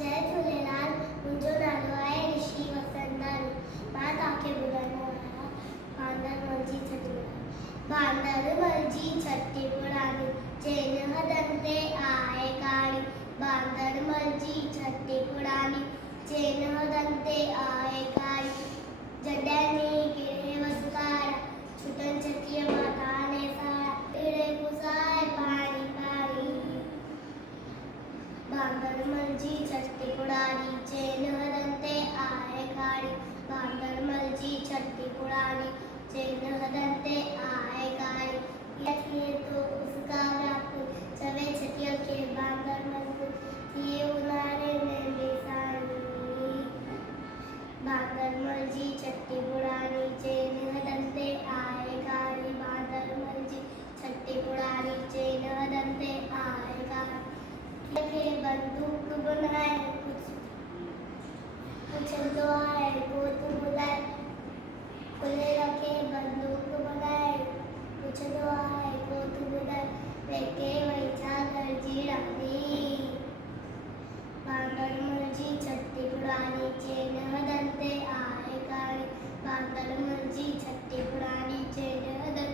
जय झूलेलाल। मुंहिंजो नालो आहे ऋषि वसंतानी। मां तव्हांखे ॿुधाइणो आहियां बांदर जी छटी। बांदर जी छटी पुराणी चेन हथनि ते आहे काणी। बांदर जी छटी पुराणी चेन हथनि ते आहे काणी। जॾहिं मींहुं किरे वसकारा छुटनि छटीअ मां थाने सारा इड़े पुसाए पाणी पाणी। बांदर जी छटी पुराणी चेन हथनि ते आहे काणी। बांदर जी छटी पुराणी चेन हथनि ते आहे काणी। थिए तो उसका व्याकुल चवे छटिया के बांदर मजबूर थिए उन्हारे में बेसानी। बांदर जी छटी पुराणी चेन हथनि ते आहे काणी। बांदर जी छटी पुराणी चेन हथनि ते आहे काणी। के बंदूक बनाए पुछंदो आहे को तू ॿुधाए। खुले रखे बंदूक बनाए पुछंदो आहे को तू ॿुधाए। पेके वई छा गरजी रानी। बांदर जी छटी पुराणी चेन हथनि ते आहे काणी। बांदर जी छटी पुराणी चेन हथनि